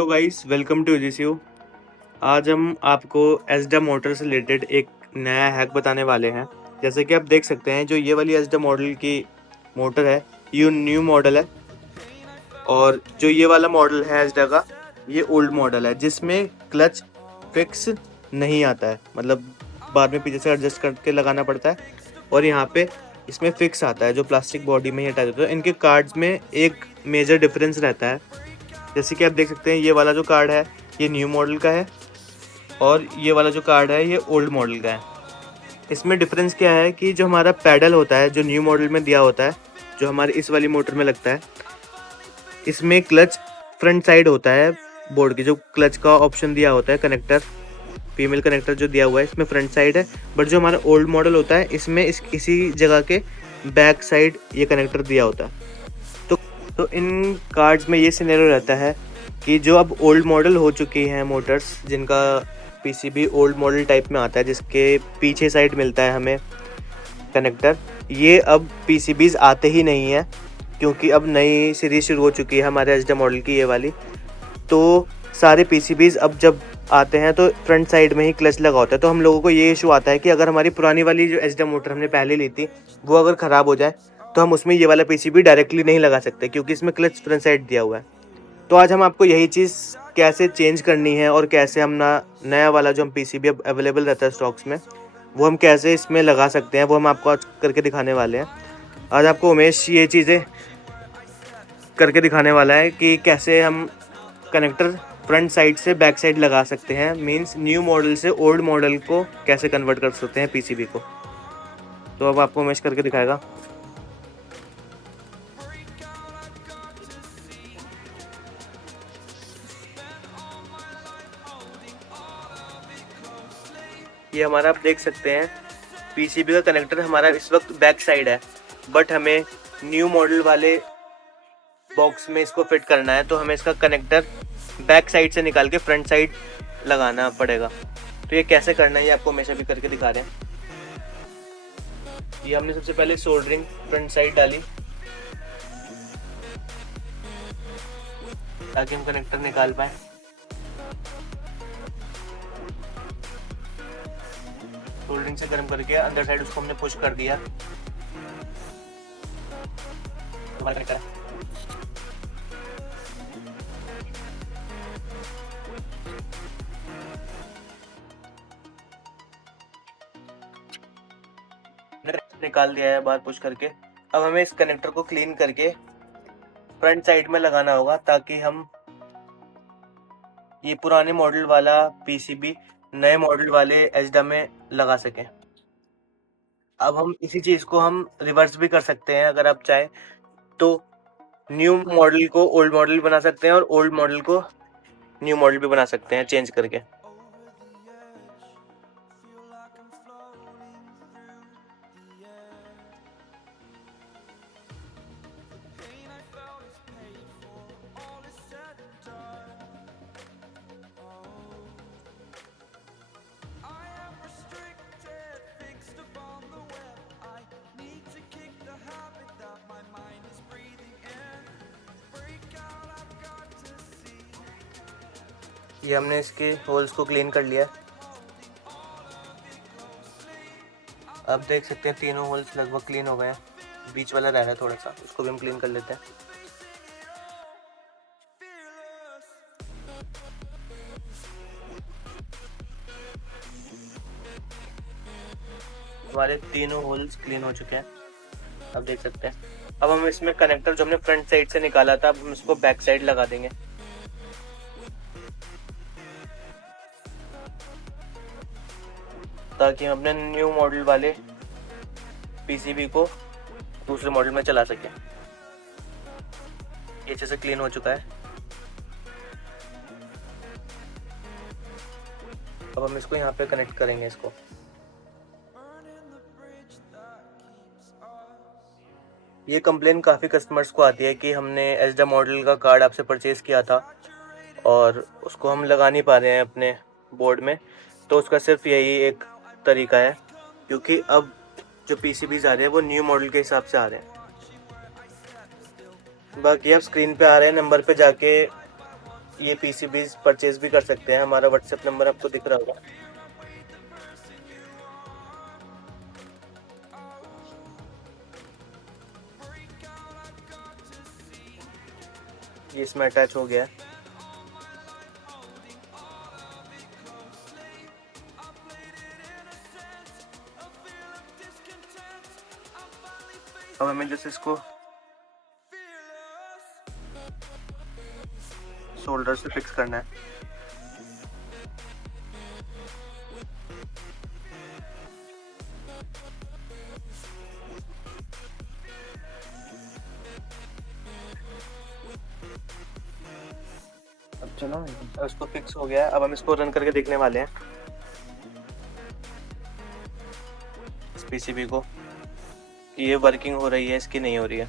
Hello guys, welcome to GCU. आज हम आपको एसडा मोटर से रिलेटेड एक नया हैक बताने वाले हैं। जैसे कि आप देख सकते हैं, जो ये वाली एसडा मॉडल की मोटर है, ये न्यू मॉडल है। और जो ये वाला मॉडल है एसडा का, ये ओल्ड मॉडल है, जिसमें क्लच फिक्स नहीं आता है। मतलब बाद में पीछे से एडजस्ट करके लगाना पड़ता है। और यहाँ पे इसमें फिक्स आता है, जो प्लास्टिक बॉडी में ही अटैच होता है। इनके कार्ड्स में एक मेजर डिफरेंस रहता है। जैसे कि आप देख सकते हैं, ये वाला जो कार्ड है ये न्यू मॉडल का है, और ये वाला जो कार्ड है ये ओल्ड मॉडल का है। इसमें डिफरेंस क्या है कि जो हमारा पैडल होता है, जो न्यू मॉडल में दिया होता है, जो हमारी इस वाली मोटर में लगता है, इसमें क्लच फ्रंट साइड होता है। बोर्ड की जो क्लच का ऑप्शन दिया होता है, कनेक्टर, फीमेल कनेक्टर जो दिया हुआ है, इसमें फ्रंट साइड है। बट जो हमारा ओल्ड मॉडल होता है, इसमें इसी जगह के बैक साइड ये कनेक्टर दिया होता है। तो तो इन कार्ड्स में ये सिनेरियो रहता है कि जो अब ओल्ड मॉडल हो चुकी हैं मोटर्स, जिनका पीसीबी ओल्ड मॉडल टाइप में आता है, जिसके पीछे साइड मिलता है हमें कनेक्टर, ये अब पीसीबीज आते ही नहीं है, क्योंकि अब नई सीरीज शुरू हो चुकी है हमारे एचडी मॉडल की, ये वाली। तो सारे पीसीबीज अब जब आते हैं तो फ्रंट साइड में ही क्लच लगा होता है। तो हम लोगों को ये इशू आता है कि अगर हमारी पुरानी वाली जो एचडी मोटर हमने पहले ली थी, वो अगर ख़राब हो जाए, तो हम उसमें ये वाला पीसीबी डायरेक्टली नहीं लगा सकते, क्योंकि इसमें क्लच फ्रंट साइड दिया हुआ है। तो आज हम आपको यही चीज़ कैसे चेंज करनी है, और कैसे हम ना नया वाला जो हम पीसीबी अब अवेलेबल रहता है स्टॉक्स में, वो हम कैसे इसमें लगा सकते हैं, वो हम आपको आज करके दिखाने वाले हैं। आज आपको उमेश ये चीज़ें करके दिखाने वाला है कि कैसे हम कनेक्टर फ्रंट साइड से बैक साइड लगा सकते हैं। मींस न्यू मॉडल से ओल्ड मॉडल को कैसे कन्वर्ट कर सकते हैं पीसीबी को। तो अब आपको उमेश करके दिखाएगा। ये हमारा आप देख सकते हैं, पीसीबी का कनेक्टर हमारा इस वक्त बैक साइड है, बट हमें न्यू मॉडल वाले बॉक्स में इसको फिट करना है। तो हमें इसका कनेक्टर बैक साइड से निकाल के फ्रंट साइड लगाना पड़ेगा। तो ये कैसे करना है, ये आपको हमेशा भी करके दिखा रहे हैं। ये हमने सबसे पहले सोल्डरिंग फ्रंट साइड डाली, ताकि हम कनेक्टर निकाल पाए। सोल्डरिंग से गर्म करके अंदर साइड उसको हमने पुश कर दिया। हमारा कनेक्टर है। निकाल दिया है बाहर पुश करके। अब हमें इस कनेक्टर को क्लीन करके फ्रंट साइड में लगाना होगा, ताकि हम ये पुराने मॉडल वाला पीसीबी नए मॉडल वाले एचडा में लगा सके। अब हम इसी चीज को हम रिवर्स भी कर सकते हैं, अगर आप चाहें तो न्यू मॉडल को ओल्ड मॉडल बना सकते हैं, और ओल्ड मॉडल को न्यू मॉडल भी बना सकते हैं चेंज करके। ये हमने इसके होल्स को क्लीन कर लिया। अब देख सकते हैं तीनों होल्स लगभग क्लीन हो गए। बीच वाला रह रहा है थोड़ा सा, उसको भी हम क्लीन कर लेते हैं। हमारे तीनों होल्स क्लीन हो चुके हैं, अब देख सकते हैं। अब हम इसमें कनेक्टर जो हमने फ्रंट साइड से निकाला था, अब हम इसको बैक साइड लगा देंगे, ताकि हम अपने न्यू मॉडल वाले पीसीबी को दूसरे मॉडल में चला सकें। ये अच्छे से क्लीन हो चुका है। अब हम इसको यहाँ पे कनेक्ट करेंगे इसको। ये कंप्लेन काफ़ी कस्टमर्स को आती है कि हमने एचडा मॉडल का कार्ड आपसे परचेज़ किया था और उसको हम लगा नहीं पा रहे हैं अपने बोर्ड में। तो उसका सिर्फ यही एक तरीका है, क्योंकि अब जो पीसीबीज आ रहे हैं वो न्यू मॉडल के हिसाब से आ रहे हैं। बाकी आप स्क्रीन पे आ रहे हैं नंबर पे जाके ये PCBs परचेज भी कर सकते हैं। हमारा व्हाट्सएप नंबर आपको दिख रहा होगा। ये इसमें अटैच हो गया है। अब हमें जैसे इसको शोल्डर से फिक्स करना है। अब चलो, इसको फिक्स हो गया है। अब हम इसको रन करके देखने वाले हैं इस पीसीबी को कि ये वर्किंग हो रही है, इसकी नहीं हो रही है।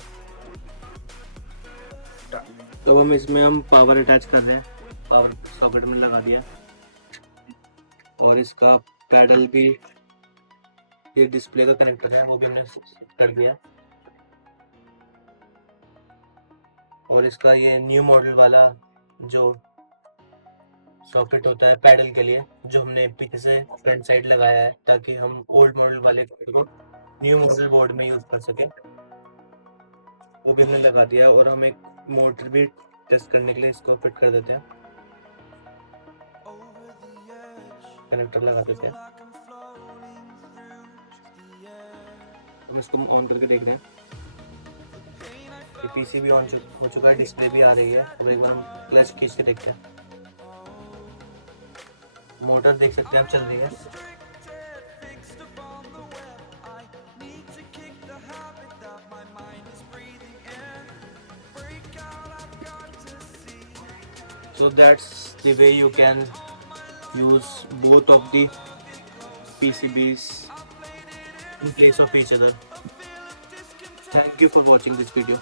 तो अब हम पावर अटैच कर रहे हैं। पावर सॉकेट में लगा दिया और इसका पैडल भी, ये डिस्प्ले का कनेक्टर है वो भी हमने कर दिया। और इसका ये न्यू मॉडल वाला जो सॉकेट होता है पैडल के लिए, जो हमने पीछे से फ्रंट साइड लगाया है ताकि हम ओल्ड मॉडल वाले कोड को न्यू मॉडल बोर्ड में यूज कर सके, वो भी हमने लगा दिया है। और हम एक मोटर भी टेस्ट करने के लिए इसको फिट कर देते हैं, कनेक्टर लगा देते हैं। हम इसको ऑन करके देख रहे हैं। ये पीसीबी ऑन हो चुका है, डिस्प्ले भी आ रही है। अब एक बार हम क्लच खींच के देखते हैं। मोटर देख सकते हैं आप चल रही है। So that's the way you can use both of the PCBs in place of each other. Thank you for watching this video.